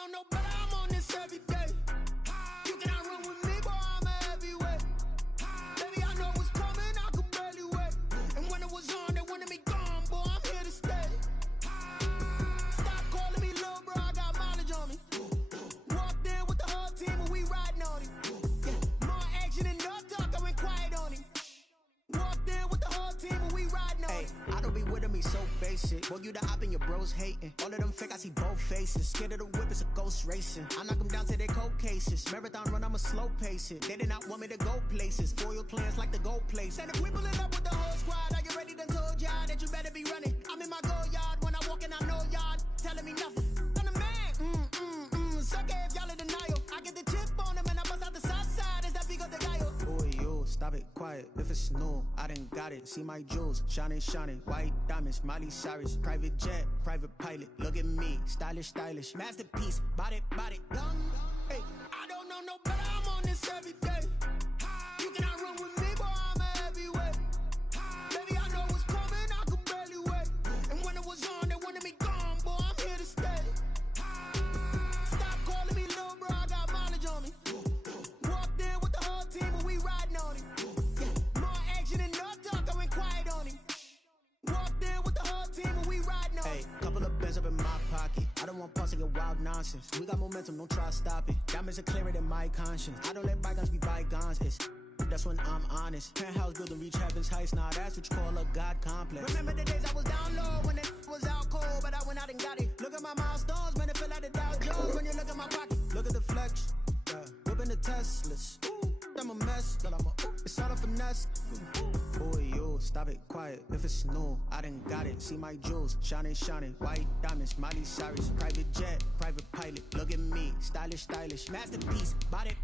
know no better, I'm on this every day. You cannot run with me, boy, I'm a heavyweight. Baby, I know what's coming, I could barely wait. And when it was on, they wanted me gone, boy, I'm here to stay. Stop calling me little bro, I got mileage on me. Walked in with the whole team and we riding on him. Yeah, more action and no talk, I went quiet on him. Walked in with the whole team and we riding on him. I don't be with him, he's so basic. Boy, you the op and your bros hating. All of them fake, I see both faces. Scared of the whip, it's a ghost racing. I knock them down to their cold cases. Marathon run, I'ma slow pace it. They did not want me to go places. Foil plans like the gold place. And if we pulling up with the whole squad, I get ready, done told y'all that you better be running. I'm in my go yard, when I walk in, I know y'all telling me nothing. I'm the man, suck it if y'all in denial. I get the chip on them and I bust out the south side, is that big of the gallo? Boy, you, stop it, quiet, if it's new, I done got it. See my jewels, shining, white diamonds, Miley Cyrus. Private jet, private pilot, look at me, stylish, masterpiece, body, young. Hey, I don't know no better, I'm on this every day. You cannot run with me, boy, I'm a heavyweight. Baby, I know what's coming, I could barely wait. And when it was on, they wanted me gone, boy, I'm here to stay. Stop calling me little bro, I got mileage on me. Walked in with the whole team and we riding on him. Yeah, more action and no talk, I went quiet on him. Walked in with the whole team and we riding on him. Hey, couple of bins up in my pocket. I don't want parts of your wild nonsense. We got momentum, don't try to stop it. Diamonds are clearer than my conscience. I don't let bygones be bygones. That's when I'm honest. Penthouse building, reach heaven's heights. Nah, that's what you call a God complex. Remember the days I was down low when it was out cold, but I went out and got it. Look at my milestones, man, it feel like the Dow Jones when you look at my pocket. Look at the flex, yeah. Whipping the Teslas. I'm a mess, girl, it's all a finesse. Boy, you, stop it, quiet, if it's new, I done got it. See my jewels, shining, white diamonds, Miley Cyrus. Private jet, private pilot, look at me, stylish, masterpiece, body,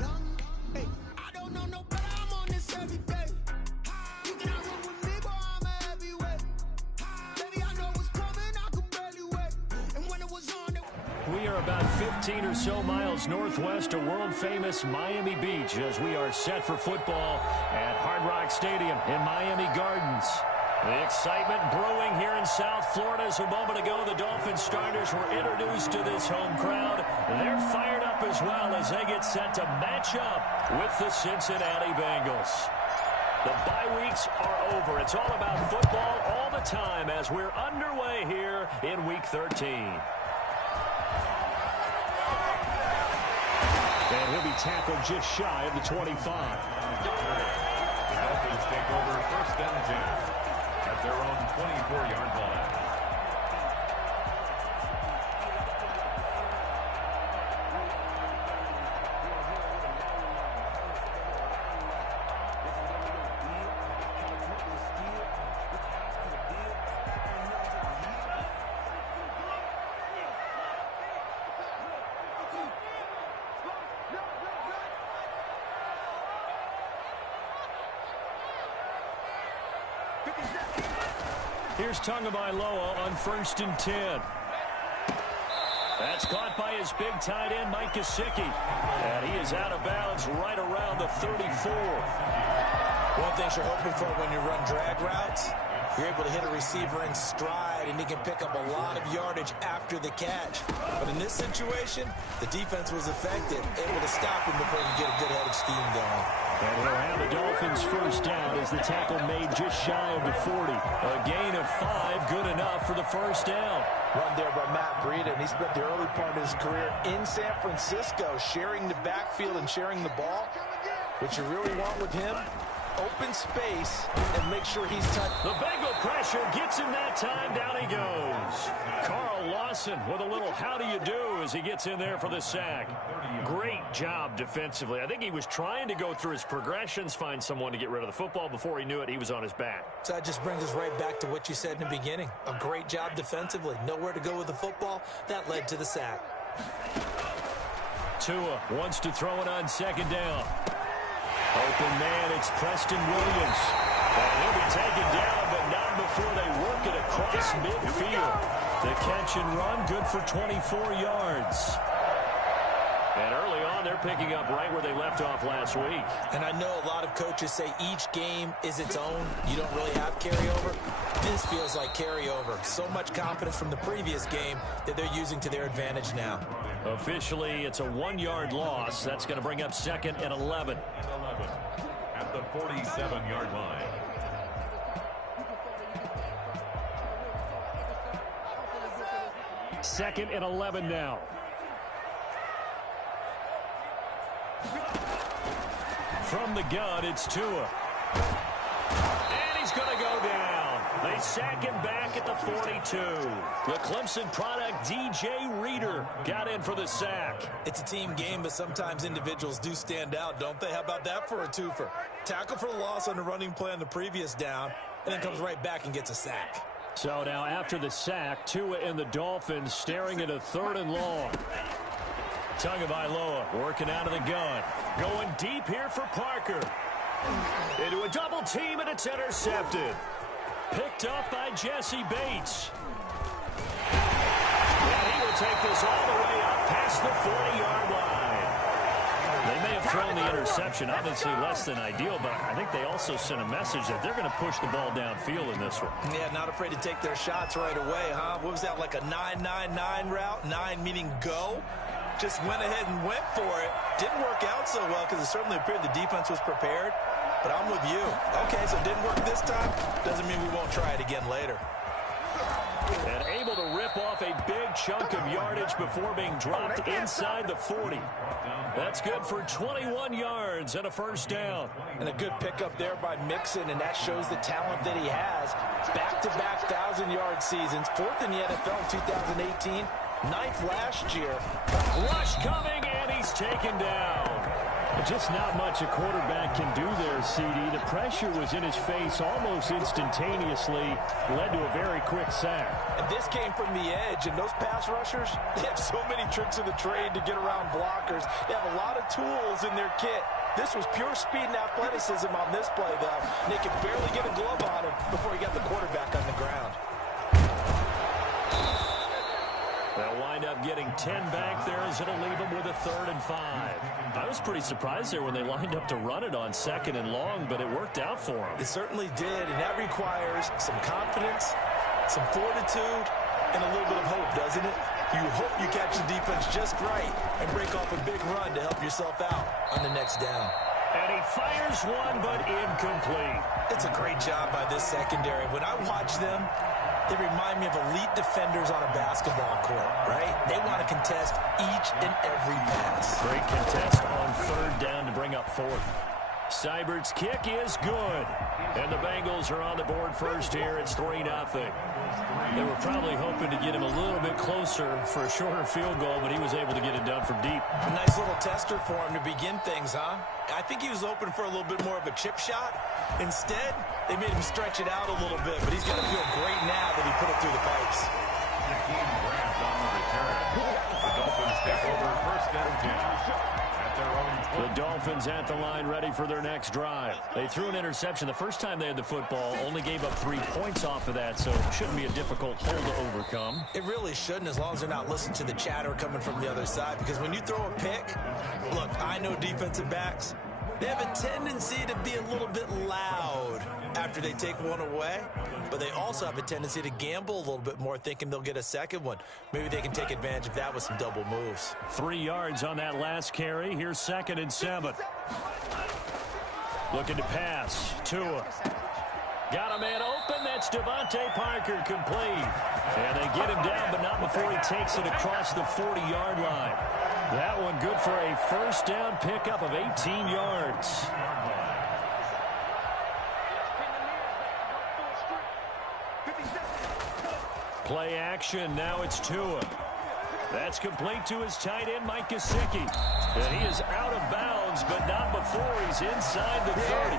young. Hey, I don't know no better, I'm on this every day. You cannot run with me, boy, I'm a heavyweight. Baby, I know what's coming, I could barely wait. And when it was on, we are about 15 or so miles northwest of world-famous Miami Beach as we are set for football at Hard Rock Stadium in Miami Gardens. The excitement brewing here in South Florida as a moment ago the Dolphins starters were introduced to this home crowd. They're fired up as well as they get set to match up with the Cincinnati Bengals. The bye weeks are over. It's all about football all the time as we're underway here in Week 13. And he'll be tackled just shy of the 25. The Dolphins take over first down 10 at their own 24-yard line. Here's Tagovailoa on 1st and 10. That's caught by his big tight end, Mike Gesicki. And he is out of bounds right around the 34. One thing you're hoping for when you run drag routes, you're able to hit a receiver in stride, and he can pick up a lot of yardage after the catch. But in this situation, the defense was effective, able to stop him before he could get a good head of steam going. And he'll have the Dolphins first down as the tackle made just shy of the 40. A gain of 5, good enough for the first down. Run there by Matt Breida, and he spent the early part of his career in San Francisco, sharing the backfield and sharing the ball. What you really want with him, open space and make sure he's touched. The Bengal pressure gets him that time. Down he goes. Carl Lawson with a little how do you do as he gets in there for the sack. Great job defensively. I think he was trying to go through his progressions, find someone to get rid of the football. Before he knew it, he was on his back. So that just brings us right back to what you said in the beginning. A great job defensively. Nowhere to go with the football. That led to the sack. Tua wants to throw it on 2nd down. Open man, it's Preston Williams. And he'll be taken down, but not before they work it across midfield. The catch and run, good for 24 yards. And early on, they're picking up right where they left off last week. And I know a lot of coaches say each game is its own. You don't really have carryover. This feels like carryover. So much confidence from the previous game that they're using to their advantage now. Officially, it's a 1-yard loss. That's going to bring up 2nd and 11. At the 47-yard line. Second and 11 now. From the gun, it's Tua. And he's going to go down. They sack him back at the 42. The Clemson product, DJ Reader, got in for the sack. It's a team game, but sometimes individuals do stand out, don't they? How about that for a twofer? Tackle for loss on the running play on the previous down, and then comes right back and gets a sack. So now after the sack, Tua and the Dolphins staring at a 3rd and long. Tagovailoa working out of the gun. Going deep here for Parker. Into a double team, and it's intercepted. Picked up by Jesse Bates. And he will take this all the way up past the 40-yard line. They may have thrown the interception, obviously less than ideal, but I think they also sent a message that they're going to push the ball downfield in this one. Yeah, not afraid to take their shots right away, huh? What was that, like a 9-9-9 route? 9 meaning go? Just went ahead and went for it. Didn't work out so well because it certainly appeared the defense was prepared. But I'm with you. Okay, so it didn't work this time. Doesn't mean we won't try it again later. And able to rip off a big chunk of yardage before being dropped inside the 40. That's good for 21 yards and a 1st down. And a good pickup there by Mixon, and that shows the talent that he has. Back-to-back 1,000-yard seasons, 4th in the NFL in 2018, 9th last year. Rush coming, and he's taken down. Just not much a quarterback can do there, CD. The pressure was in his face almost instantaneously, led to a very quick sack. And this came from the edge, and those pass rushers, they have so many tricks of the trade to get around blockers. They have a lot of tools in their kit. This was pure speed and athleticism on this play, though. And they could barely get a glove on him before he got the quarterback on the ground. They'll wind up getting 10 back there as it'll leave them with a 3rd and 5. I was pretty surprised there when they lined up to run it on 2nd and long, but it worked out for them. It certainly did, and that requires some confidence, some fortitude, and a little bit of hope, doesn't it? You hope you catch the defense just right and break off a big run to help yourself out on the next down. And he fires one, but incomplete. It's a great job by this secondary. When I watch them, they remind me of elite defenders on a basketball court, right? They want to contest each and every pass. Great contest on 3rd down to bring up 4th. Seibert's kick is good. And the Bengals are on the board first here. It's 3-0. They were probably hoping to get him a little bit closer for a shorter field goal, but he was able to get it done from deep. A nice little tester for him to begin things, huh? I think he was hoping for a little bit more of a chip shot. Instead, they made him stretch it out a little bit, but he's going to feel great now that he put it through the pipes. The team grabs on the return. The Dolphins take over 1st and 10. At their own 20. The Dolphins at the line ready for their next drive. They threw an interception the first time they had the football, only gave up 3 points off of that, so it shouldn't be a difficult hole to overcome. It really shouldn't, as long as they're not listening to the chatter coming from the other side, because when you throw a pick, look, I know defensive backs, they have a tendency to be a little bit loud after they take one away, but they also have a tendency to gamble a little bit more, thinking they'll get a second one. Maybe they can take advantage of that with some double moves. 3 yards on that last carry. Here's 2nd and 7. Looking to pass. Tua. Got a man open. That's Devontae Parker, complete. And they get him down, but not before he takes it across the 40-yard line. That one good for a 1st down pickup of 18 yards. Play action. Now it's Tua. That's complete to his tight end, Mike Gesicki. And he is out of bounds, but not before he's inside the 30.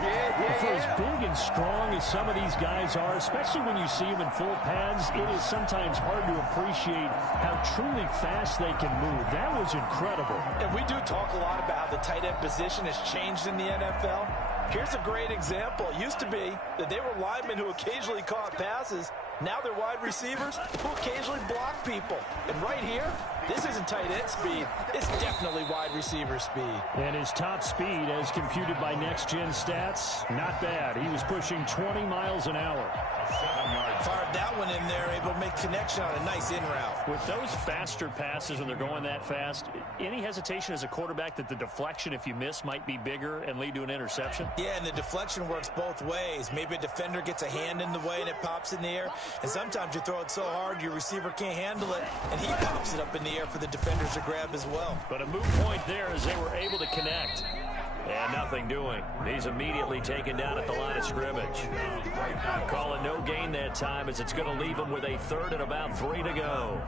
For as big and strong as some of these guys are, especially when you see them in full pads, it is sometimes hard to appreciate how truly fast they can move. That was incredible. And we do talk a lot about how the tight end position has changed in the NFL. Here's a great example. It used to be that they were linemen who occasionally caught passes. Now they're wide receivers who occasionally block people. people. And right here, this isn't tight end speed. It's definitely wide receiver speed. And his top speed, as computed by Next Gen Stats, not bad. He was pushing 20 miles an hour. Fired that one in there, able to make connection on a nice in route. With those faster passes when they're going that fast, any hesitation as a quarterback that the deflection, if you miss, might be bigger and lead to an interception? Yeah, and the deflection works both ways. Maybe a defender gets a hand in the way and it pops in the air. And sometimes you throw it so hard your receiver can't handle it, and he pops it up in the air for the defenders to grab as well. But a moot point there as they were able to connect. And nothing doing. He's immediately taken down at the line of scrimmage. Call it no gain that time as it's going to leave him with a third and about 3 to go.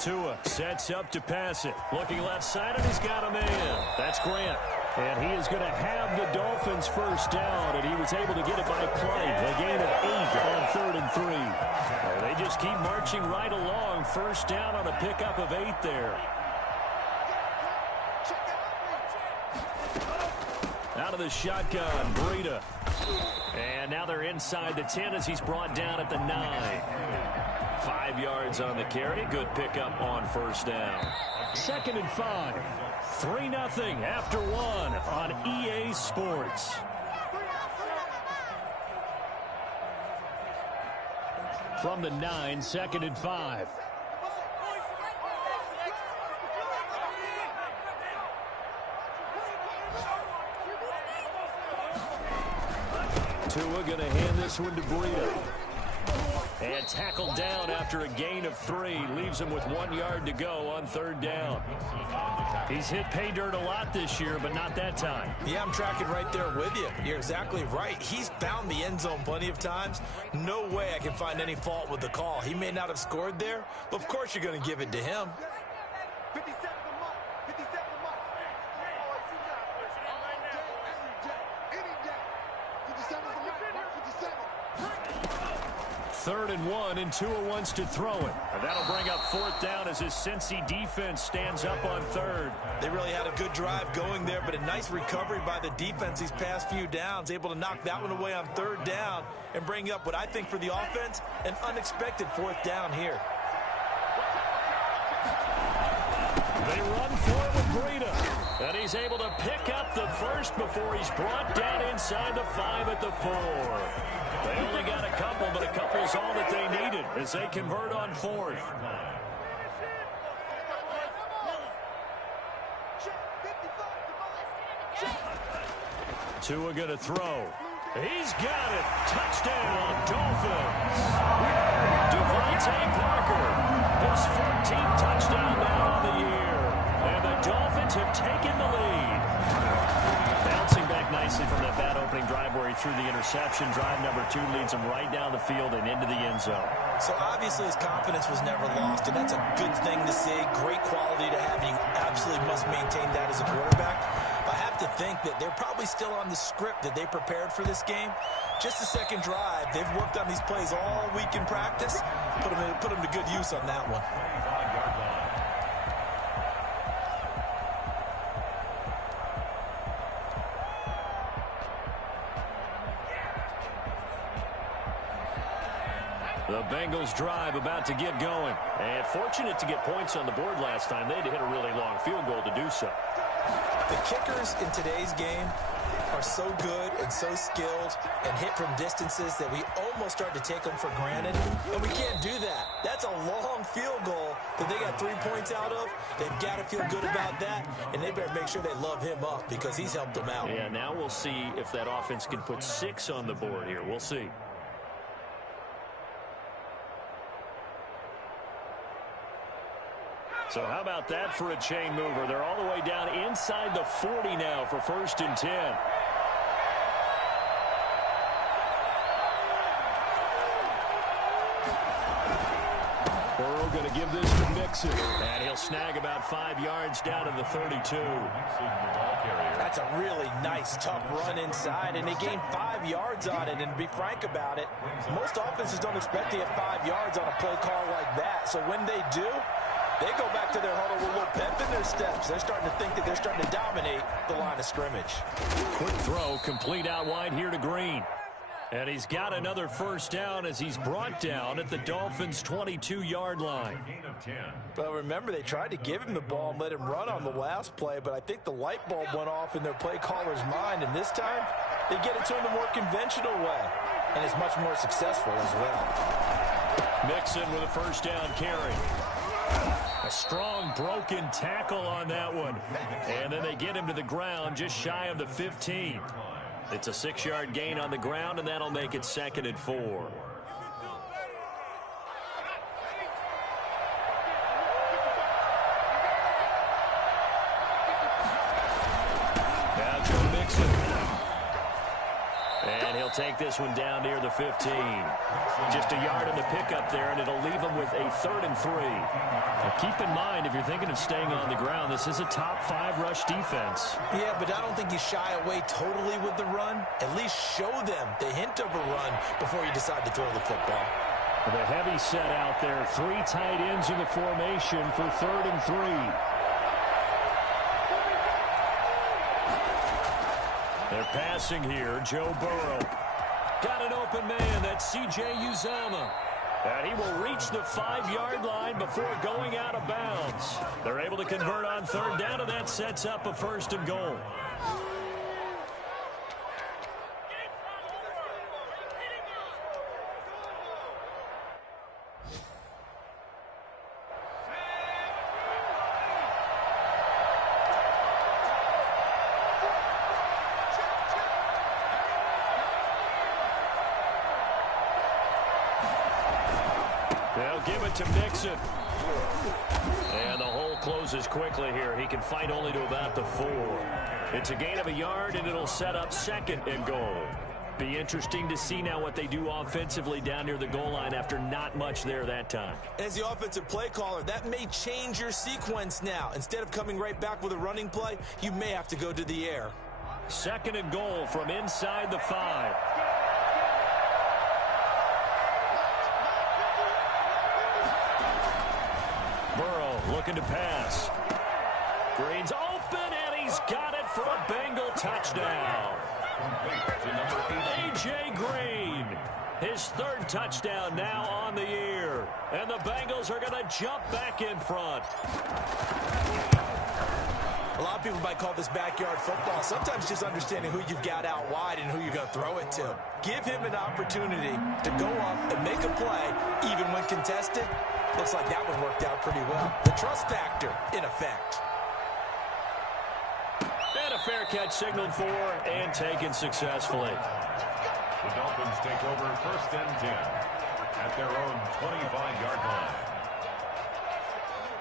Tua sets up to pass it. Looking left side, and he's got a man. That's Grant. And he is going to have the Dolphins first down, and he was able to get it by play. A gain of 8 on 3rd and 3. And they just keep marching right along. First down on a pickup of 8 there. Out of the shotgun, Breida. And now they're inside the 10 as he's brought down at the 9. 5 yards on the carry. Good pickup on first down. 2nd and 5. 3-0 after 1 on EA Sports. From the 9, 2nd and 5. Tua going to hand this one to Breida. And tackled down after a gain of 3. Leaves him with 1 yard to go on 3rd down. He's hit pay dirt a lot this year, but not that time. Yeah, I'm tracking right there with you. You're exactly right. He's found the end zone plenty of times. No way I can find any fault with the call. He may not have scored there, but of course you're going to give it to him. 57 a month. 57 a month. Any day. 57 a month. 57. 3rd and 1, and Tua wants to throw it. And that'll bring up 4th down as his Cincy defense stands up on 3rd. They really had a good drive going there, but a nice recovery by the defense these past few downs. Able to knock that one away on 3rd down and bring up what I think for the offense, an unexpected 4th down here. They run for it with Breida. And he's able to pick up the first before he's brought down inside the 5 at the 4. They only got a couple, but a couple is all that they needed as they convert on 4th. Tua going to throw. He's got it. Touchdown, Dolphins. Devontae Parker, his 14th touchdown now on the year. And the Dolphins have taken the lead. Bouncing back nicely from that bad opening drive where he threw the interception. Drive number 2 leads him right down the field and into the end zone. So obviously his confidence was never lost, and that's a good thing to see. Great quality to have. You absolutely must maintain that as a quarterback. I have to think that they're probably still on the script that they prepared for this game. Just the second drive. They've worked on these plays all week in practice. Put them to good use on that one. The Bengals drive about to get going. And fortunate to get points on the board last time. They had to hit a really long field goal to do so. The kickers in today's game are so good and so skilled and hit from distances that we almost start to take them for granted. And we can't do that. That's a long field goal that they got 3 points out of. They've got to feel good about that, and they better make sure they love him up because he's helped them out. Yeah, now we'll see if that offense can put 6 on the board here. We'll see. So how about that for a chain mover? They're all the way down inside the 40 now for 1st and 10. Burrow going to give this to Mixon. And he'll snag about 5 yards down to the 32. That's a really nice, tough run inside, and they gained 5 yards on it. And to be frank about it, most offenses don't expect to get 5 yards on a play call like that. So when they do, They go back to their huddle with a little pep in their steps. They're starting to think that they're starting to dominate the line of scrimmage. Quick throw, complete out wide here to Green. And he's got another first down as he's brought down at the Dolphins' 22-yard line. But remember, they tried to give him the ball and let him run on the last play, but I think the light bulb went off in their play caller's mind, and this time they get it to him the more conventional way, and it's much more successful as well. Mixon with a first down carry. A strong broken tackle on that one. And then they get him to the ground just shy of the 15. It's a 6-yard gain on the ground, and that'll make it 2nd and 4. Now Joe Mixon. And he'll take this one down near the 15. Just a yard in the pickup there, and it'll leave him with a 3rd and 3. Now keep in mind, if you're thinking of staying on the ground, this is a top 5 rush defense. Yeah, but I don't think you shy away totally with the run. At least show them the hint of a run before you decide to throw the football. The heavy set out there. 3 tight ends in the formation for 3rd and 3. They're passing here. Joe Burrow. Got an open man. That's C.J. Uzomah. And he will reach the 5-yard line before going out of bounds. They're able to convert on 3rd down, and that sets up a 1st and goal. They'll give it to Mixon. And the hole closes quickly here. He can fight only to about the 4. It's a gain of a yard, and it'll set up 2nd and goal. Be interesting to see now what they do offensively down near the goal line after not much there that time. As the offensive play caller, that may change your sequence now. Instead of coming right back with a running play, you may have to go to the air. 2nd and goal from inside the 5. Burrow looking to pass. Green's open, and he's got it for a Bengal touchdown. A.J. Green, his 3rd touchdown now on the year. And the Bengals are going to jump back in front. A lot of people might call this backyard football. Sometimes just understanding who you've got out wide and who you're going to throw it to. Give him an opportunity to go up and make a play, even when contested. Looks like that one worked out pretty well. The trust factor in effect. And a fair catch signaled for and taken successfully. The Dolphins take over 1st and 10 at their own 25-yard line.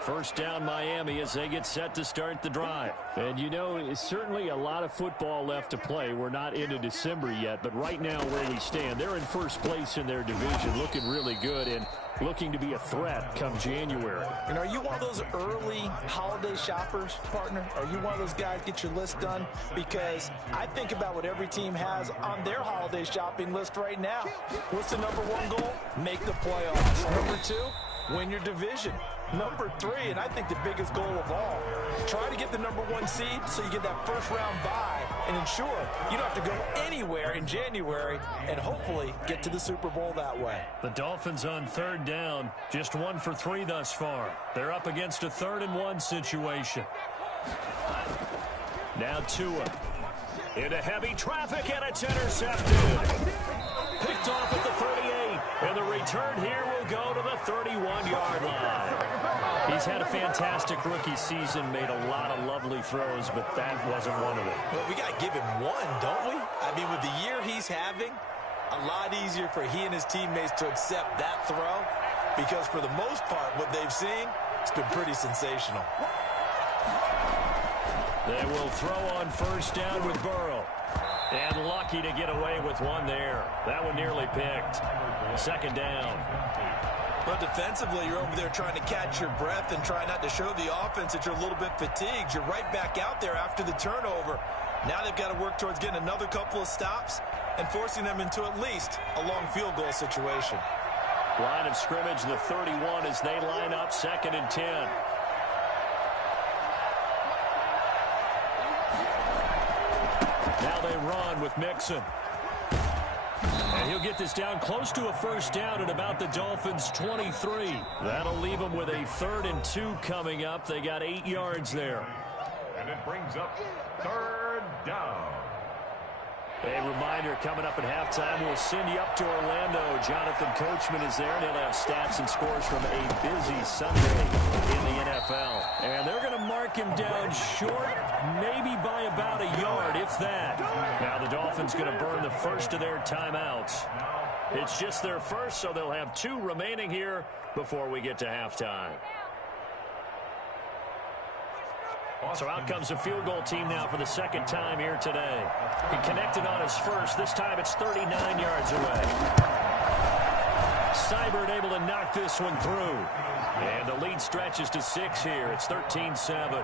First down Miami as they get set to start the drive. And you know, it's certainly a lot of football left to play. We're not into December yet, but right now where we stand, they're in first place in their division, looking really good and looking to be a threat come January. And are you one of those early holiday shoppers, partner? Are you one of those guys get your list done? Because I think about what every team has on their holiday shopping list right now. What's the #1 goal? Make the playoffs. #2, win your division. #3, and I think the biggest goal of all, try to get the #1 seed so you get that first-round bye and ensure you don't have to go anywhere in January and hopefully get to the Super Bowl that way. The Dolphins on 3rd down, just 1 for 3 thus far. They're up against a 3rd and 1 situation. Now Tua into heavy traffic, and it's intercepted. Picked off at the 38, and the return here will go to the 31-yard line. He's had a fantastic rookie season, made a lot of lovely throws, but that wasn't one of them. Well, we got to give him one, don't we? I mean, with the year he's having, a lot easier for he and his teammates to accept that throw because for the most part, what they've seen, it's been pretty sensational. They will throw on 1st down with Burrow. And lucky to get away with one there. That one nearly picked. 2nd down. But defensively, you're over there trying to catch your breath and try not to show the offense that you're a little bit fatigued. You're right back out there after the turnover. Now they've got to work towards getting another couple of stops and forcing them into at least a long field goal situation. Line of scrimmage, the 31, as they line up 2nd and 10. Now they run with Mixon. And he'll get this down close to a first down at about the Dolphins' 23. That'll leave them with a 3rd and 2 coming up. They got 8 yards there. And it brings up 3rd down. A reminder, coming up at halftime, we'll send you up to Orlando. Jonathan Coachman is there, and he'll have stats and scores from a busy Sunday in the NFL. And they're going to mark him down short, maybe by about a yard, if that. Now the Dolphins going to burn the first of their timeouts. It's just their first, so they'll have 2 remaining here before we get to halftime. So out comes the field goal team now for the 2nd time here today. He connected on his first. This time it's 39 yards away. Seibert able to knock this one through. And the lead stretches to 6 here. It's 13-7.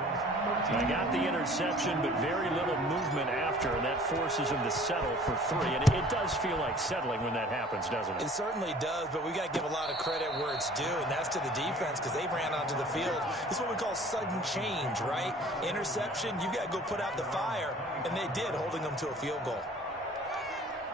They got the interception, but very little movement after, and that forces them to settle for 3. And it does feel like settling when that happens, doesn't it? It certainly does, but we got to give a lot of credit where it's due, and that's to the defense because they ran onto the field. This is what we call sudden change, right? Interception, you got to go put out the fire, and they did, holding them to a field goal.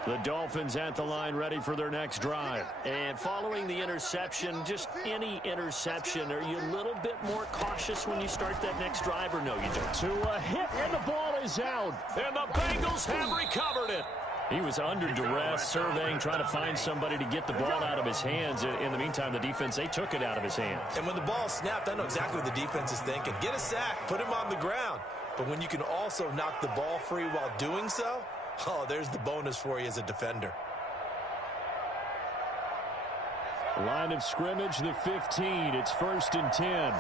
The Dolphins at the line ready for their next drive. And following the interception, just any interception, are you a little bit more cautious when you start that next drive, or no, you don't? To a hit, and the ball is out. And the Bengals have recovered it. He was under duress, surveying, trying to find somebody to get the ball out of his hands. In the meantime, the defense, they took it out of his hands. And when the ball snapped, I know exactly what the defense is thinking. Get a sack, put him on the ground. But when you can also knock the ball free while doing so, oh, there's the bonus for you as a defender. Line of scrimmage, the 15. It's 1st and 10.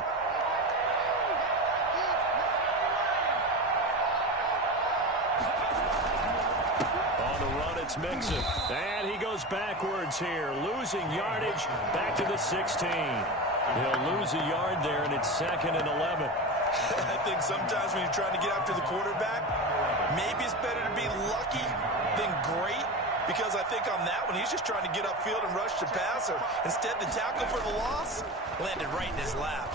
On the run, it's Mixon. And he goes backwards here, losing yardage back to the 16. He'll lose a yard there, and it's 2nd and 11. I think sometimes when you're trying to get after the quarterback, maybe it's better to be lucky than great, because I think on that one, he's just trying to get upfield and rush the passer. Instead, the tackle for the loss landed right in his lap.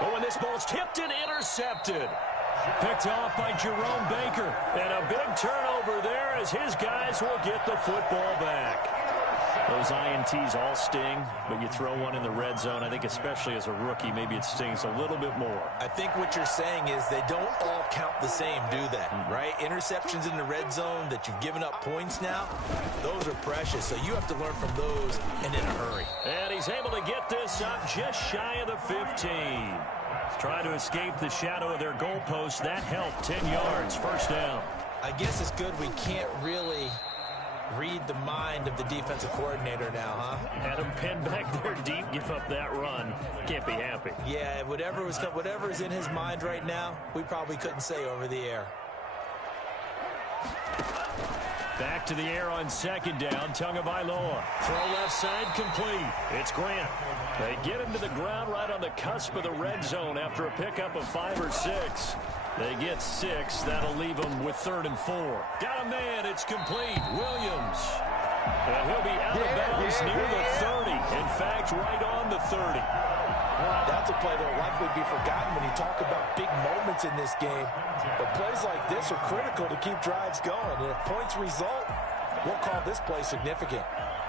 But when this ball's tipped and intercepted, picked off by Jerome Baker. And a big turnover there as his guys will get the football back. Those INTs all sting, but you throw one in the red zone, I think especially as a rookie, maybe it stings a little bit more. I think what you're saying is they don't all count the same, do they? Right? Interceptions in the red zone that you've given up points now, those are precious. So you have to learn from those and in a hurry. And he's able to get this up just shy of the 15. Trying to escape the shadow of their goalpost. That helped. 10 yards. First down. I guess it's good we can't really read the mind of the defensive coordinator now, huh? Had him pinned back there deep, give up that run. Can't be happy. Yeah, whatever's in his mind right now, we probably couldn't say over the air. Back to the air on 2nd down. Tagovailoa. Throw left side complete. It's Grant. They get him to the ground right on the cusp of the red zone after a pickup of 5 or 6. They get 6. That'll leave them with 3rd and 4. Got a man. It's complete. Williams. And he'll be out of bounds near the 30. In fact, right on the 30. That's a play that will likely be forgotten when you talk about big moments in this game. But plays like this are critical to keep drives going. And if points result, we'll call this play significant.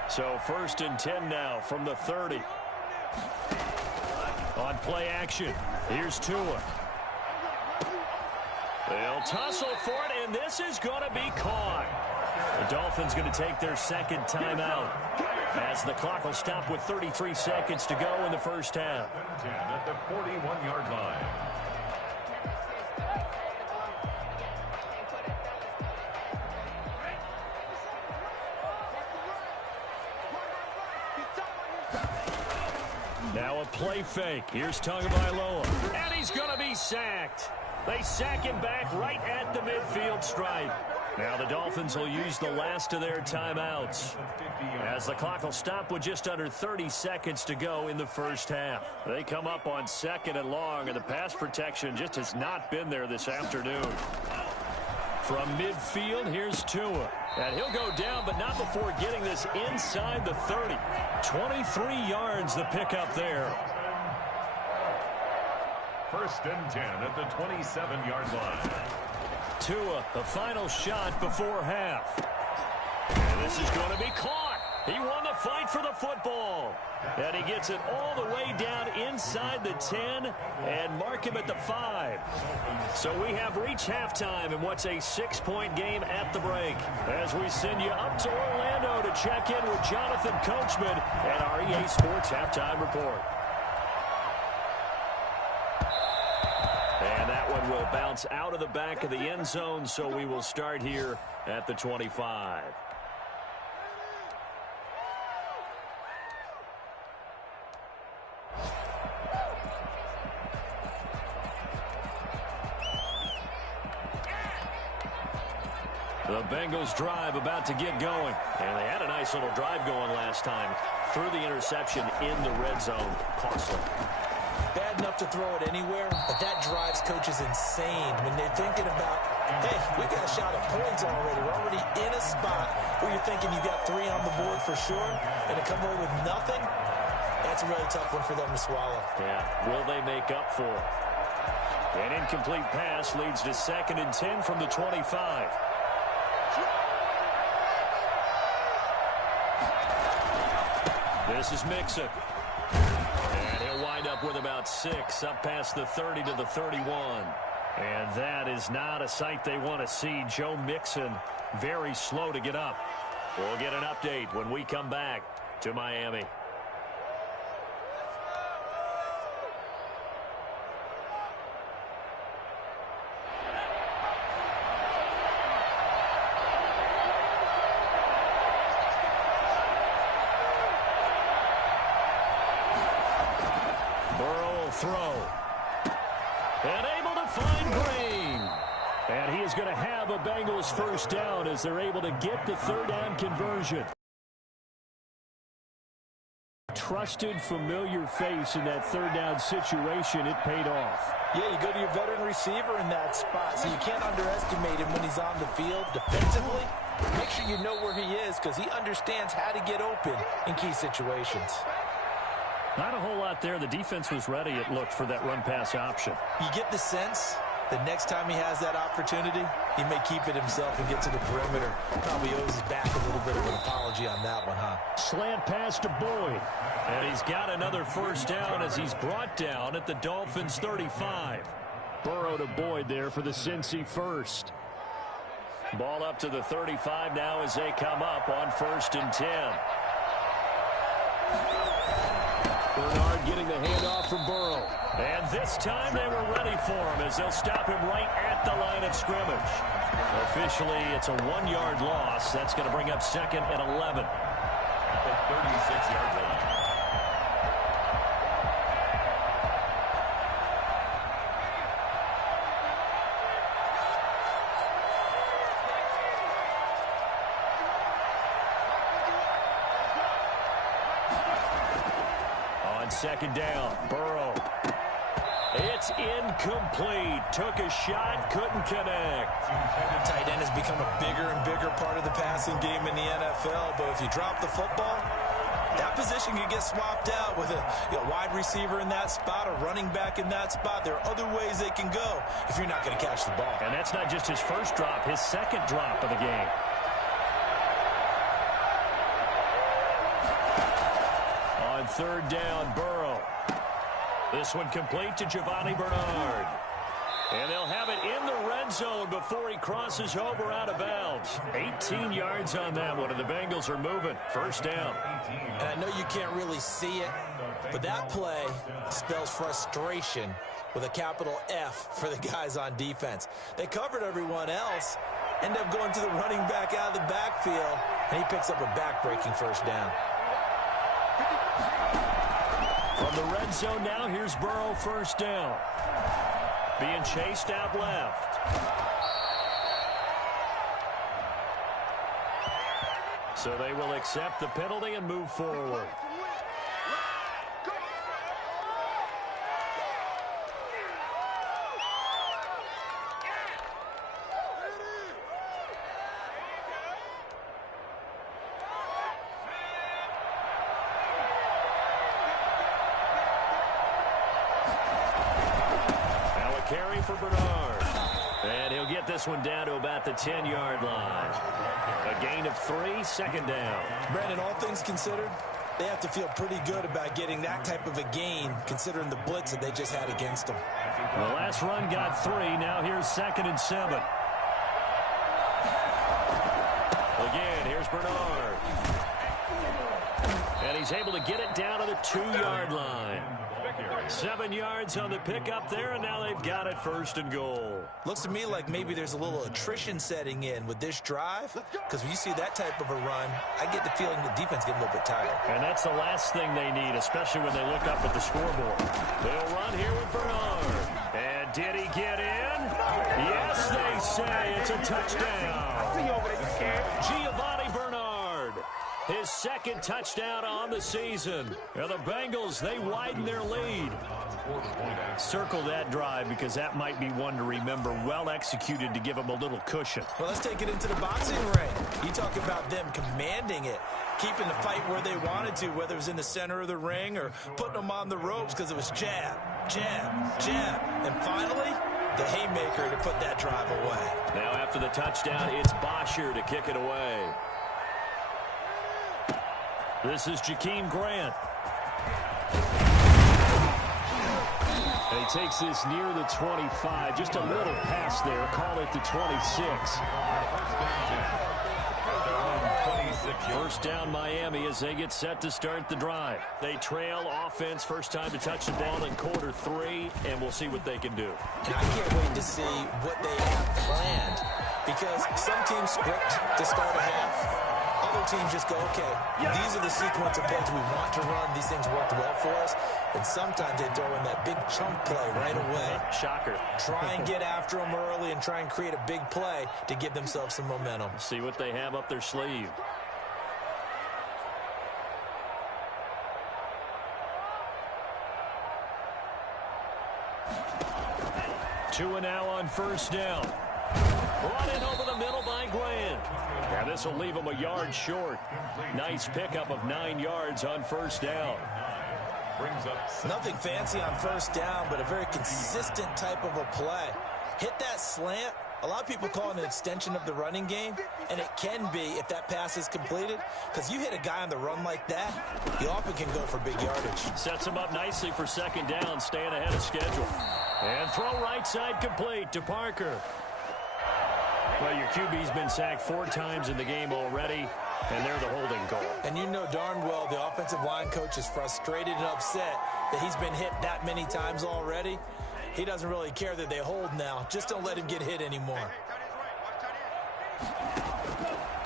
So 1st and 10 now from the 30. On play action, here's Tua. They'll tussle for it, and this is going to be caught. The Dolphins going to take their 2nd timeout as the clock will stop with 33 seconds to go in the first half. At the 41-yard line. Now a play fake. Here's Tagovailoa. And he's going to be sacked. They sack him back right at the midfield stripe. Now the Dolphins will use the last of their timeouts as the clock will stop with just under 30 seconds to go in the first half. They come up on 2nd and long, and the pass protection just has not been there this afternoon. From midfield, here's Tua. And he'll go down, but not before getting this inside the 30. 23 yards the pickup there. 1st and 10 at the 27-yard line. Tua, the final shot before half. And this is going to be caught. He won the fight for the football. And he gets it all the way down inside the 10 and mark him at the 5. So we have reached halftime in what's a 6-point game at the break. As we send you up to Orlando to check in with Jonathan Coachman and our EA Sports Halftime Report. And that one will bounce out of the back of the end zone, so we will start here at the 25. The Bengals drive about to get going. And they had a nice little drive going last time. Threw the interception in the red zone. Costly. Bad enough to throw it anywhere, but that drives coaches insane when they're thinking about, hey, we got a shot at points already. We're already in a spot where you're thinking you got 3 on the board for sure, and to come away with nothing, that's a really tough one for them to swallow. Yeah, will they make up for it? An incomplete pass leads to 2nd and 10 from the 25. This is Mixon. And he'll wind up with about 6, up past the 30 to the 31. And that is not a sight they want to see. Joe Mixon very slow to get up. We'll get an update when we come back to Miami. Throw. And able to find Green. And he is going to have a Bengals first down as they're able to get the 3rd down conversion. Trusted, familiar face in that 3rd down situation. It paid off. Yeah, you go to your veteran receiver in that spot, so you can't underestimate him when he's on the field defensively. Make sure you know where he is because he understands how to get open in key situations. Not a whole lot there. The defense was ready, it looked, for that run-pass option. You get the sense that next time he has that opportunity, he may keep it himself and get to the perimeter. Probably owes his back a little bit of an apology on that one, huh? Slant pass to Boyd. And he's got another first down as he's brought down at the Dolphins' 35. Burrow to Boyd there for the Cincy first. Ball up to the 35 now as they come up on 1st and 10. Bernard getting the handoff from Burrow. And this time they were ready for him as they'll stop him right at the line of scrimmage. Officially, it's a 1-yard loss. That's going to bring up 2nd and 11. At the 36-yard line. On 2nd down, Burrow. It's incomplete. Took a shot, couldn't connect. Tight end has become a bigger and bigger part of the passing game in the NFL, but if you drop the football, that position can get swapped out with a wide receiver in that spot, a running back in that spot. There are other ways they can go if you're not going to catch the ball. And that's not just his first drop, his 2nd drop of the game. On 3rd down, Burrow. This one complete to Giovanni Bernard. And they'll have it in the red zone before he crosses over out of bounds. 18 yards on that one, and the Bengals are moving. First down. And I know you can't really see it, but that play spells frustration with a capital F for the guys on defense. They covered everyone else, end up going to the running back out of the backfield, and he picks up a back-breaking first down. From the red zone now, here's Burrow, first down. Being chased out left. So they will accept the penalty and move forward. get this one down to about the 10-yard line. A gain of 3, second down. Brandon, all things considered, they have to feel pretty good about getting that type of a gain, considering the blitz that they just had against them. The last run got 3. Now here's 2nd and 7. Again, here's Bernard. And he's able to get it down to the 2-yard line. 7 yards on the pickup there, and now they've got it 1st and goal. Looks to me like maybe there's a little attrition setting in with this drive, because when you see that type of a run, I get the feeling the defense getting a little bit tired. And that's the last thing they need, especially when they look up at the scoreboard. They'll run here with Bernard. And did he get in? Yes, they say it's a touchdown. Giovanni Bernard, his 2nd touchdown on the season. And the Bengals, they widen their lead. Circle that drive because that might be one to remember. Well executed to give them a little cushion. Well, let's take it into the boxing ring. You talk about them commanding it, keeping the fight where they wanted to, whether it was in the center of the ring or putting them on the ropes because it was jab, jab, jab. And finally, the haymaker to put that drive away. Now after the touchdown, it's Bosher to kick it away. This is Jakeem Grant. And he takes this near the 25. Just a little pass there. Call it the 26. First down Miami as they get set to start the drive. They trail offense, first time to touch the ball in quarter 3, and we'll see what they can do. And I can't wait to see what they have planned, because some teams script to start a half. Other teams just go, okay, these are the sequence of plays we want to run. These things worked well for us. And sometimes they throw in that big chunk play right away. Shocker. Try and get after them early and try and create a big play to give themselves some momentum. See what they have up their sleeve. Two and now on first down. Running over the middle by Grant. Now this will leave him a yard short. Nice pickup of 9 yards on first down. Nothing fancy on first down, but a very consistent type of a play. Hit that slant. A lot of people call it an extension of the running game, and it can be if that pass is completed, because you hit a guy on the run like that, you often can go for big yardage. Sets him up nicely for second down, staying ahead of schedule. And throw right side complete to Parker. Well, your QB's been sacked 4 times in the game already, and they're the holding goal. And you know darn well the offensive line coach is frustrated and upset that he's been hit that many times already. He doesn't really care that they hold now. Just don't let him get hit anymore.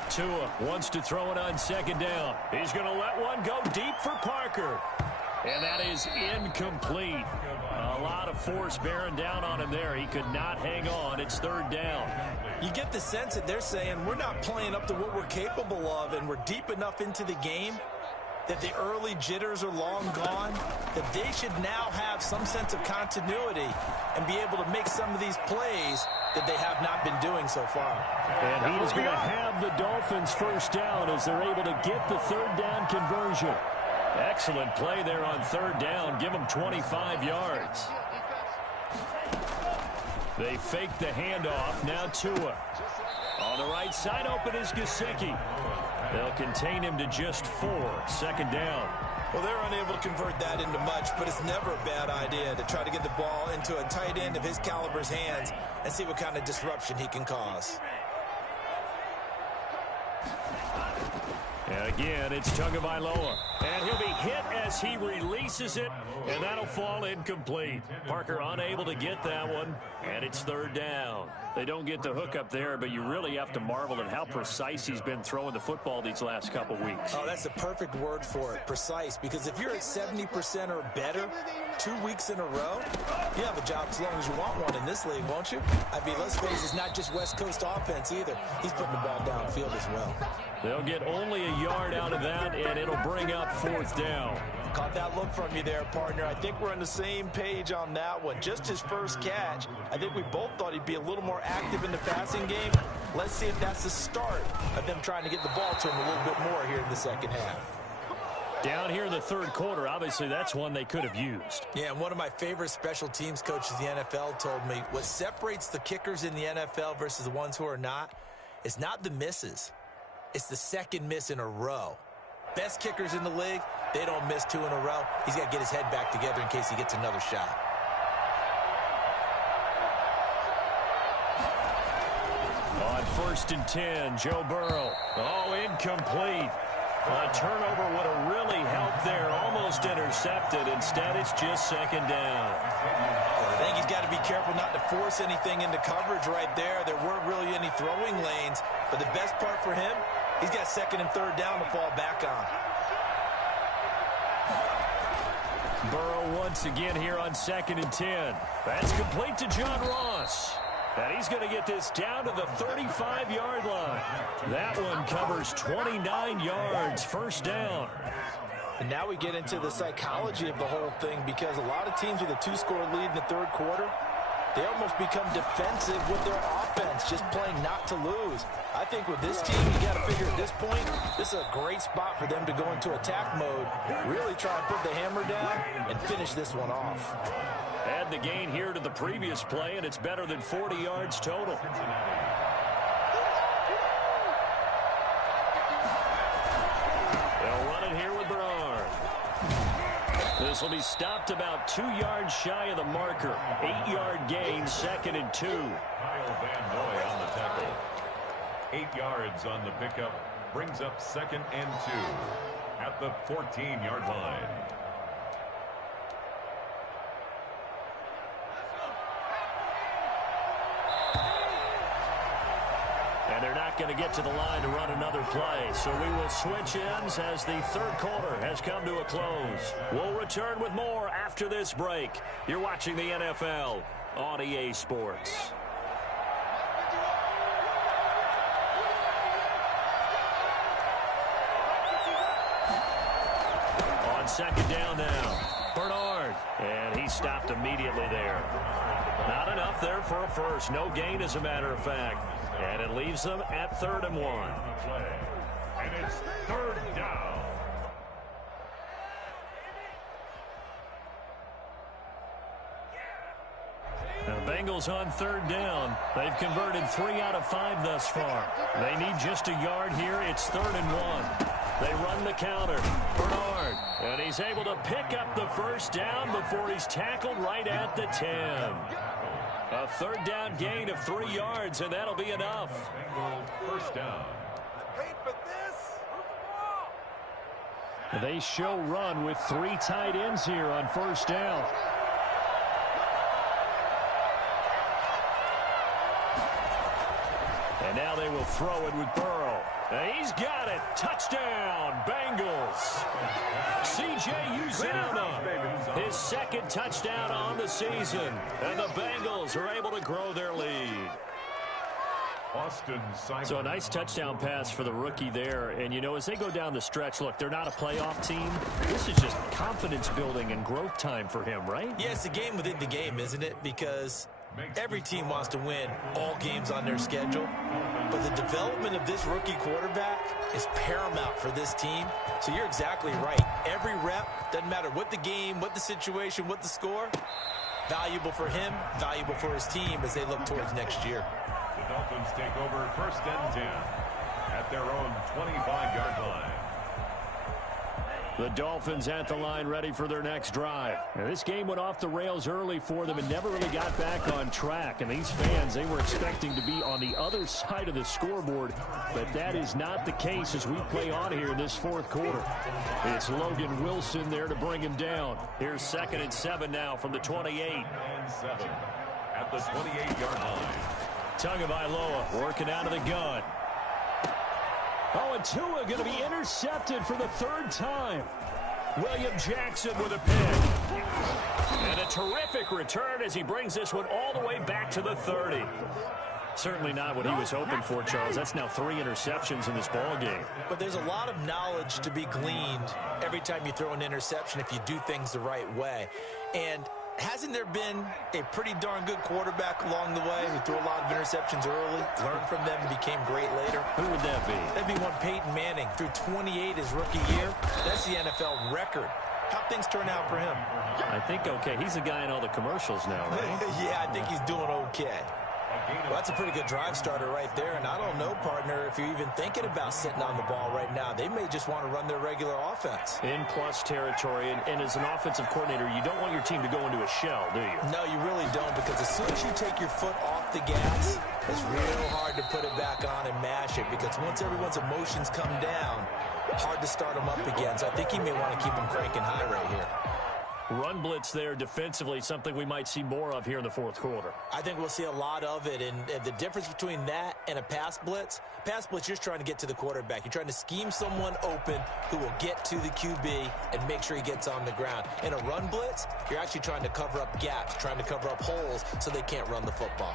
Tua wants to throw it on second down. He's going to let one go deep for Parker. And that is incomplete. A lot of force bearing down on him there. He could not hang on. It's third down. You get the sense that they're saying we're not playing up to what we're capable of, and we're deep enough into the game that the early jitters are long gone, that they should now have some sense of continuity and be able to make some of these plays that they have not been doing so far. And he is going to have the Dolphins first down as they're able to get the third down conversion. Excellent play there on third down. Give them 25 yards. They fake the handoff. Now Tua. On the right side open is Gesicki. They'll contain him to just 4. Second down. Well, they're unable to convert that into much, but it's never a bad idea to try to get the ball into a tight end of his caliber's hands and see what kind of disruption he can cause. And again, it's Tagovailoa. And he'll be hit as he releases it, and that'll fall incomplete. Parker unable to get that one, and it's third down. They don't get the hook up there, but you really have to marvel at how precise he's been throwing the football these last couple weeks. Oh, that's the perfect word for it, precise, because if you're at 70% or better 2 weeks in a row, you have a job as long as you want one in this league, won't you? I mean, let's face it, it's not just West Coast offense either. He's putting the ball downfield as well. They'll get only a yard out of that, and it'll bring up fourth down. Caught that look from you there, partner. I think we're on the same page on that one. Just his first catch. I think we both thought he'd be a little more active in the passing game. Let's see if that's the start of them trying to get the ball to him a little bit more here in the second half. Down here in the third quarter, obviously that's one they could have used. Yeah, and one of my favorite special teams coaches in the NFL told me what separates the kickers in the NFL versus the ones who are not is not the misses. It's the second miss in a row. Best kickers in the league, they don't miss 2 in a row. He's got to get his head back together in case he gets another shot. On 1st and 10, Joe Burrow. Oh, incomplete. A turnover would have really helped there. Almost intercepted. Instead, it's just 2nd down. I think he's got to be careful not to force anything into coverage right there. There weren't really any throwing lanes. But the best part for him, he's got 2nd and 3rd down to fall back on. Burrow once again here on 2nd and 10. That's complete to John Ross. And he's going to get this down to the 35-yard line. That one covers 29 yards, 1st down. And now we get into the psychology of the whole thing, because a lot of teams with a 2-score lead in the third quarter, they almost become defensive with their offense, just playing not to lose. I think with this team, you got to figure at this point, this is a great spot for them to go into attack mode, really try and put the hammer down and finish this one off. Add the gain here to the previous play, and it's better than 40 yards total. They'll run it here with Bernard. This will be stopped about 2 yards shy of the marker. 8-yard gain, 2nd and 2. Kyle Van Noy on the tackle. 8 yards on the pickup. Brings up 2nd and 2 at the 14-yard line. And they're not going to get to the line to run another play. So we will switch ends as the third quarter has come to a close. We'll return with more after this break. You're watching the NFL on EA Sports. On 2nd down now, Bernard. And he stopped immediately there. Not enough there for a first. No gain, as a matter of fact. And it leaves them at 3rd and 1. And it's 3rd down. The Bengals on 3rd down. They've converted 3 out of 5 thus far. They need just a yard here. It's 3rd and 1. They run the counter. Bernard. And he's able to pick up the first down before he's tackled right at the 10. A 3rd down gain of 3 yards, and that'll be enough. First down. They show run with 3 tight ends here on 1st down. And now they will throw it with Burrow. And he's got it. Touchdown, Bengals. C.J. Uzomah, his 2nd touchdown on the season. And the Bengals are able to grow their lead. So a nice touchdown pass for the rookie there. And, you know, as they go down the stretch, look, they're not a playoff team. This is just confidence building and growth time for him, right? Yeah, it's a game within the game, isn't it? Because every team wants to win all games on their schedule. But the development of this rookie quarterback is paramount for this team. So you're exactly right. Every rep, doesn't matter what the game, what the situation, what the score, valuable for him, valuable for his team as they look towards next year. The Dolphins take over 1st and 10 at their own 25-yard line. The Dolphins at the line, ready for their next drive. Now, this game went off the rails early for them and never really got back on track. And these fans, they were expecting to be on the other side of the scoreboard, but that is not the case as we play on here in this 4th quarter. It's Logan Wilson there to bring him down. Here's 2nd and 7 now from the 28. 2nd and 7 at the 28-yard line. Tagovailoa working out of the gun. Oh, and Tua going to be intercepted for the 3rd time. William Jackson with a pick. And a terrific return as he brings this one all the way back to the 30. Certainly not what he was hoping for, Charles. That's now 3 interceptions in this ball game. But there's a lot of knowledge to be gleaned every time you throw an interception if you do things the right way. And hasn't there been a pretty darn good quarterback along the way who threw a lot of interceptions early, learned from them, and became great later. Who would that be? That'd be one Peyton Manning. Through 28 his rookie year. That's the NFL record. How'd things turn out for him? I think okay. He's the guy in all the commercials now, right? Yeah, I think he's doing okay. Well, that's a pretty good drive starter right there, and I don't know, partner, if you're even thinking about sitting on the ball right now. They may just want to run their regular offense. In plus territory, and as an offensive coordinator, you don't want your team to go into a shell, do you? No, you really don't, because as soon as you take your foot off the gas, it's real hard to put it back on and mash it, because once everyone's emotions come down, hard to start them up again. So I think he may want to keep them cranking high right here. Run blitz there defensively, something we might see more of here in the fourth quarter. I think we'll see a lot of it, and the difference between that and a pass blitz, you're just trying to get to the quarterback. You're trying to scheme someone open who will get to the QB and make sure he gets on the ground. In a run blitz, you're actually trying to cover up gaps, trying to cover up holes so they can't run the football.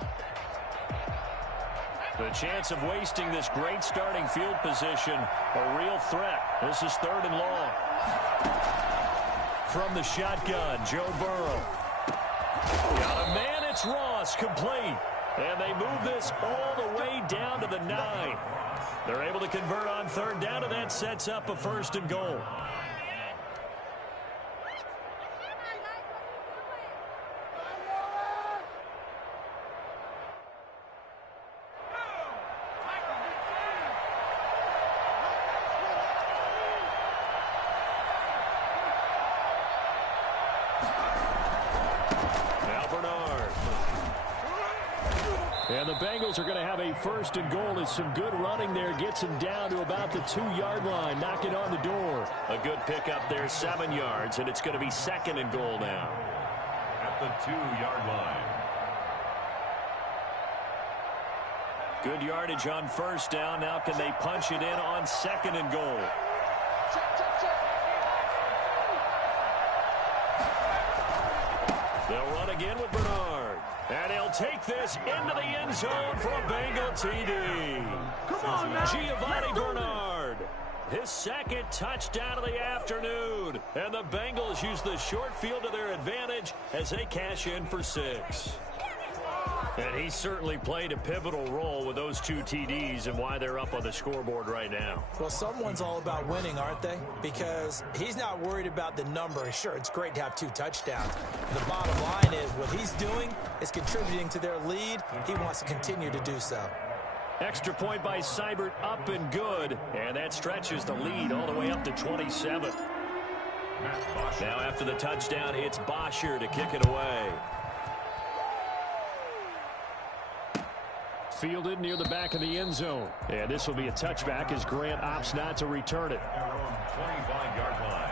The chance of wasting this great starting field position, a real threat. This is 3rd and long. From the shotgun, Joe Burrow. Got a man, it's Ross, complete. And they move this all the way down to the 9. They're able to convert on 3rd down, and that sets up a 1st and goal. And the Bengals are going to have a 1st and goal. As some good running there gets him down to about the 2-yard line, knocking on the door. A good pickup there, 7 yards, and it's going to be 2nd and goal now. At the 2-yard line. Good yardage on 1st down. Now can they punch it in on 2nd and goal? They'll run again with Bernard. And he'll take this into the end zone for a Bengal TD. Come on now. Giovanni Bernard. His 2nd touchdown of the afternoon. And the Bengals use the short field to their advantage as they cash in for 6. And he certainly played a pivotal role with those 2 TDs and why they're up on the scoreboard right now. Well, someone's all about winning, aren't they? Because he's not worried about the number. Sure, it's great to have 2 touchdowns. The bottom line is what he's doing is contributing to their lead. He wants to continue to do so. Extra point by Seibert, up and good. And that stretches the lead all the way up to 27. Now after the touchdown, it's Bosher to kick it away. Fielded near the back of the end zone. And this will be a touchback as Grant opts not to return it. Their own 25-yard line.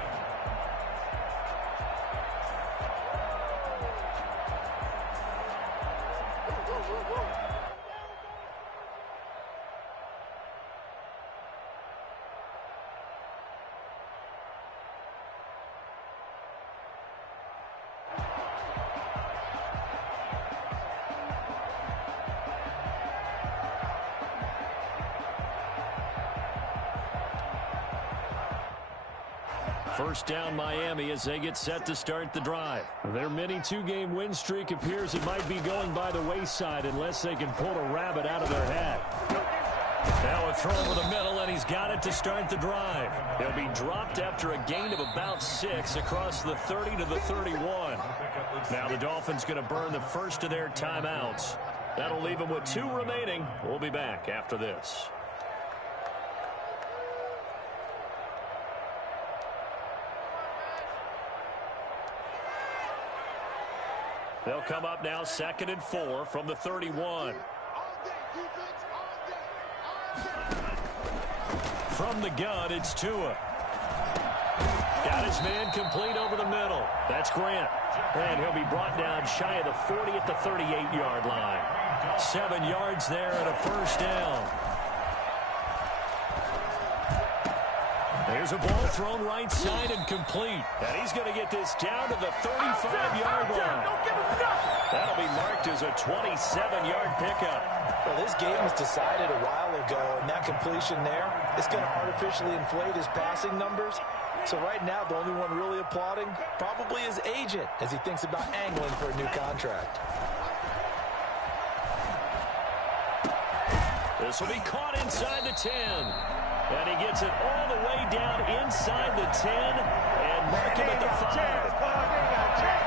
First down Miami as they get set to start the drive. Their mini 2-game win streak appears it might be going by the wayside unless they can pull a rabbit out of their hat. Now a throw over the middle, and he's got it to start the drive. He'll be dropped after a gain of about 6 across the 30 to the 31. Now the Dolphins going to burn the first of their timeouts. That'll leave them with 2 remaining. We'll be back after this. They'll come up now 2nd and 4 from the 31. From the gun, it's Tua. Got his man complete over the middle. That's Grant. And he'll be brought down shy of the 40 at the 38-yard line. 7 yards there and a first down. There's a ball thrown right side and complete. And he's going to get this down to the 35-yard line. That'll be marked as a 27-yard pickup. Well, this game was decided a while ago, and that completion there is going to artificially inflate his passing numbers. So right now, the only one really applauding probably his agent as he thinks about angling for a new contract. This will be caught inside the 10. And he gets it all the way down inside the 10 and mark him at the 5.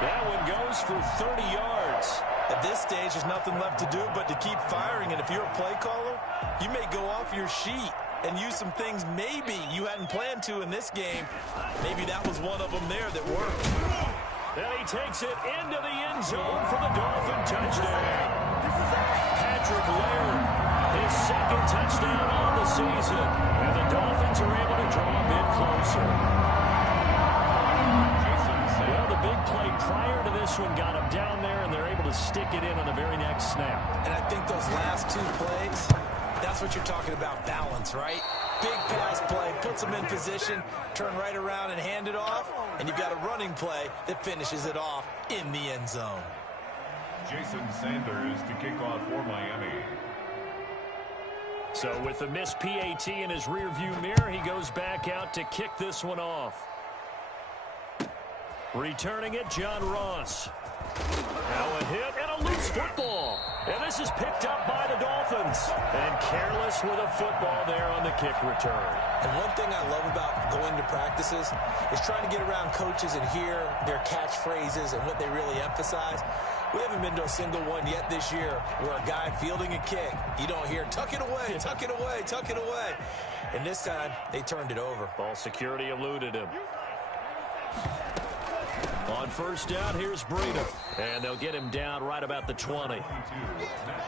That one goes for 30 yards. At this stage, there's nothing left to do but to keep firing. And if you're a play caller, you may go off your sheet and use some things maybe you hadn't planned to in this game. Maybe that was one of them there that worked. And he takes it into the end zone for the Dolphin touchdown. Patrick Laird, his second touchdown on the season. And the Dolphins are able to draw a bit closer. Well, the big play prior to this one got him down there, and they're able to stick it in on the very next snap. And I think those last two plays, that's what you're talking about, balance, right? Big pass play, puts them in position, turn right around and hand it off, and you've got a running play that finishes it off in the end zone. Jason Sanders to kick off for Miami. So with the missed PAT in his rearview mirror, he goes back out to kick this one off. Returning it, John Ross. Now a hit and a loose football. And this is picked up by the Dolphins. And careless with a football there on the kick return. And one thing I love about going to practices is trying to get around coaches and hear their catchphrases and what they really emphasize. We haven't been to a single one yet this year where a guy fielding a kick, you don't hear, tuck it away, tuck it away, tuck it away. And this time, they turned it over. Ball security eluded him. On first down, here's Breida. And they'll get him down right about the 20.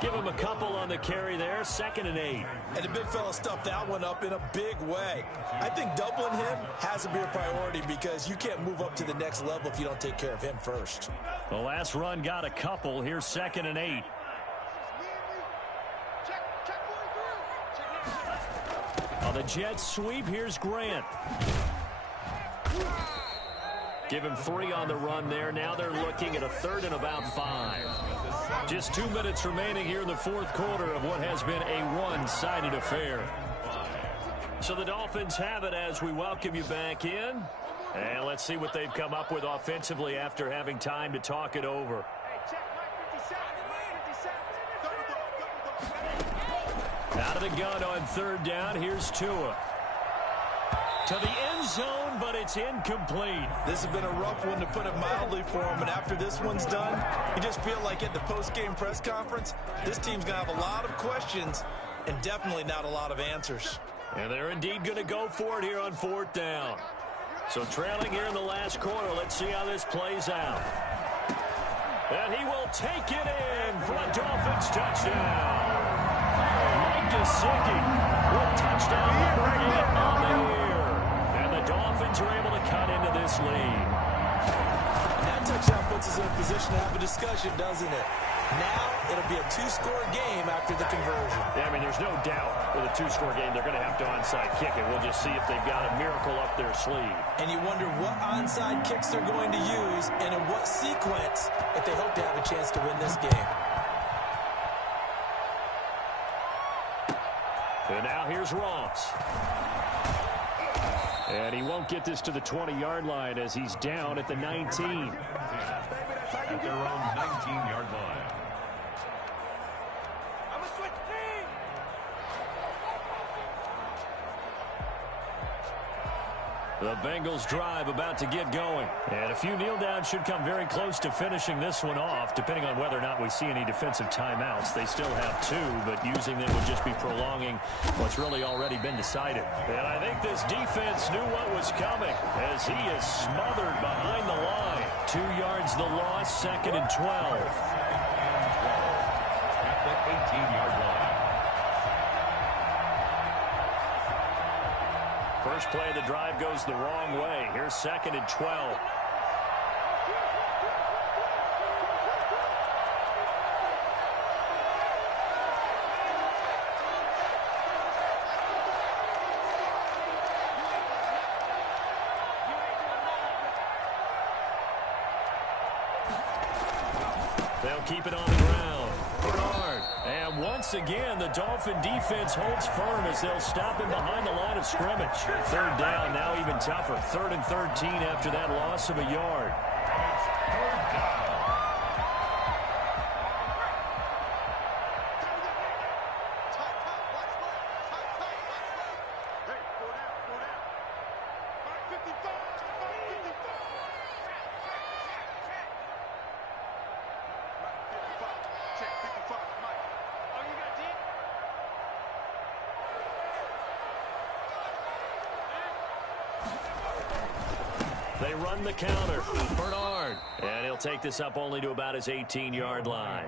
Give him a couple on the carry there, 2nd and 8. And the big fella stuffed that one up in a big way. I think doubling him has to be a priority because you can't move up to the next level if you don't take care of him first. The last run got a couple. Here's 2nd and 8. On the Jets sweep, here's Grant. Give him 3 on the run there. Now they're looking at a 3rd and about 5. Just 2 minutes remaining here in the 4th quarter of what has been a one-sided affair. So the Dolphins have it as we welcome you back in. And let's see what they've come up with offensively after having time to talk it over. Out of the gun on 3rd down, here's Tua. To the end zone, but it's incomplete. This has been a rough one, to put it mildly, for him. And after this one's done, you just feel like at the post-game press conference, this team's going to have a lot of questions and definitely not a lot of answers. And they're indeed going to go for it here on 4th down. So trailing here in the last quarter, let's see how this plays out. And he will take it in for a Dolphins touchdown. Mike Gesicki with touchdown number 8 on the year. And the Dolphins are able to cut into this lead. That touchdown puts us in a position to have a discussion, doesn't it? Now it'll be a 2-score game after the conversion. Yeah, I mean, there's no doubt with a 2-score game they're going to have to onside kick it. We'll just see if they've got a miracle up their sleeve. And you wonder what onside kicks they're going to use and in what sequence if they hope to have a chance to win this game. And now here's Ross. And he won't get this to the 20-yard line as he's down at the 19. At their own 19-yard line. The Bengals drive about to get going. And a few kneel downs should come very close to finishing this one off, depending on whether or not we see any defensive timeouts. They still have 2, but using them would just be prolonging what's really already been decided. And I think this defense knew what was coming as he is smothered behind the line. 2 yards the loss, 2nd and 12. At the 18-yard line. First play of the drive goes the wrong way. Here's 2nd and 12. They'll keep it on the ground. Bernard. And once again, the Dolphin defense holds firm as they'll stop him behind the line of scrimmage. 3rd down, now even tougher. 3rd and 13 after that loss of a yard. They run the counter. Bernard. And he'll take this up only to about his 18-yard line.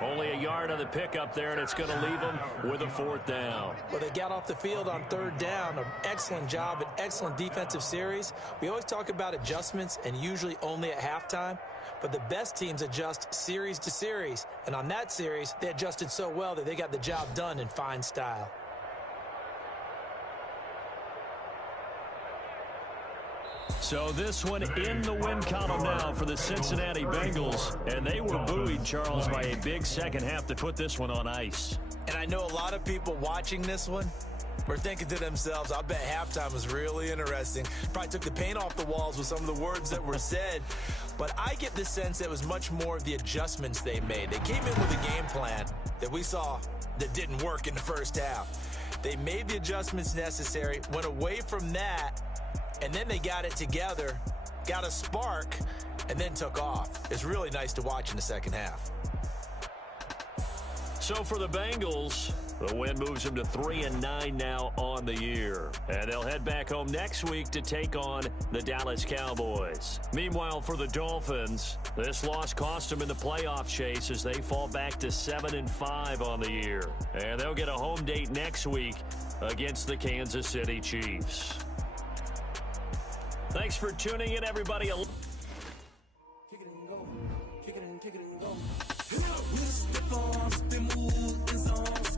Only a yard on the pickup there, and it's going to leave him with a 4th down. Well, they got off the field on 3rd down. An excellent job, an excellent defensive series. We always talk about adjustments, and usually only at halftime. But the best teams adjust series to series. And on that series, they adjusted so well that they got the job done in fine style. So this one in the win column now for the Cincinnati Bengals. And they were buoyed, Charles, by a big second half to put this one on ice. And I know a lot of people watching this one were thinking to themselves, I bet halftime was really interesting. Probably took the paint off the walls with some of the words that were said. But I get the sense that it was much more of the adjustments they made. They came in with a game plan that we saw that didn't work in the first half. They made the adjustments necessary, went away from that, and then they got it together, got a spark, and then took off. It's really nice to watch in the second half. So for the Bengals, the win moves them to 3-9 now on the year. And they'll head back home next week to take on the Dallas Cowboys. Meanwhile, for the Dolphins, this loss cost them in the playoff chase as they fall back to 7-5 on the year. And they'll get a home date next week against the Kansas City Chiefs. Thanks for tuning in, everybody. Kick it and go. Kick it and go. With stiff arms, the move is on.